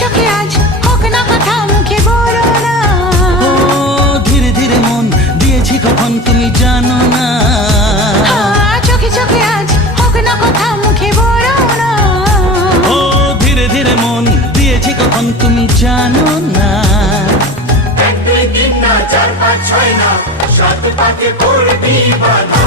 চোখে আজ হোক না কথা মুখে বলো না। ও ধীরে ধীরে মন দিয়েছি কখন তুমি জানো না। চোখে চোখে আজ হোক না কথা মুখে বলো না। ও ধীরে ধীরে মন দিয়েছি কখন তুমি জানো না। 1 2 3 না 4 5 6 না 7 পাকে পড়বি বাধা।